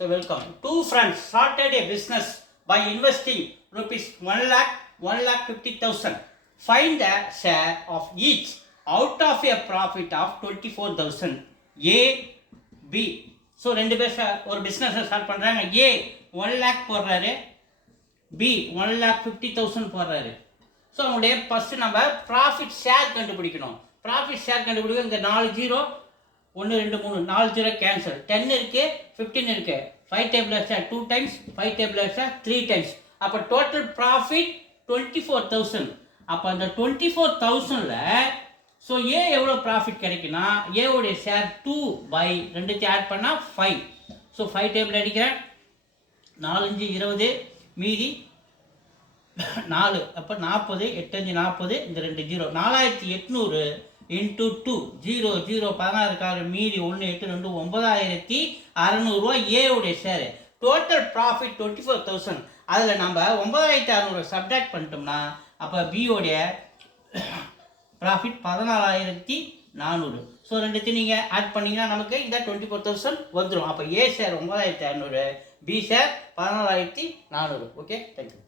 So welcome. Two friends started a business by investing rupees 1 lakh, 1,50,000. Find the share of each out of a profit of 24,000. A, B. So ரெண்டு பேர் ஒரு business start பண்ணுறாங்க. A 1 lakh போடுறாரு, B 1,50,000 போடுறாரு. So அவங்களுடைய first நம்ம profit share கண்டுபிடிக்கணும். Profit share கண்டுபிடிக்க இந்த 4 ஜீரோ 1 2 3 4 ஜீரோ கேன்சல். 10 இருக்கு, 15 இருக்கு. 5 table extra 2 times, 5 table extra 3 times. அப்போ டோட்டல் ப்ராஃபிட் 24,000. அப்போ அந்த 24,000ல ஸோ ஏ எவ்வளோ ப்ராஃபிட் கிடைக்குன்னா ஏவுடைய ஷேர் 2 பை 2 ஆட் பண்ணால் 5. ஸோ 5 டேபிள் அடிக்கிறேன், 4 5 20, மீதி 4. அப்போ 40, 8 5 40, இந்த 2 ஜீரோ 4,800 இன்ட்டு 2 0 0 16 காரு, மீதி 1 8 2 9,600 ரூபா ஏவுடைய ஷேரு. Total profit 24,000. அதில் நம்ம 9,600 சப்ட்ராக்ட் பண்ணிட்டோம்னா அப்போ பியோடைய ப்ராஃபிட் 14,400. ஸோ ரெண்டுத்தையும் நீங்கள் ஆட் பண்ணிங்கன்னா நமக்கு இந்த 24,000 வந்துடும். அப்போ A share 9,600, B share 14,400. Okay, thank you.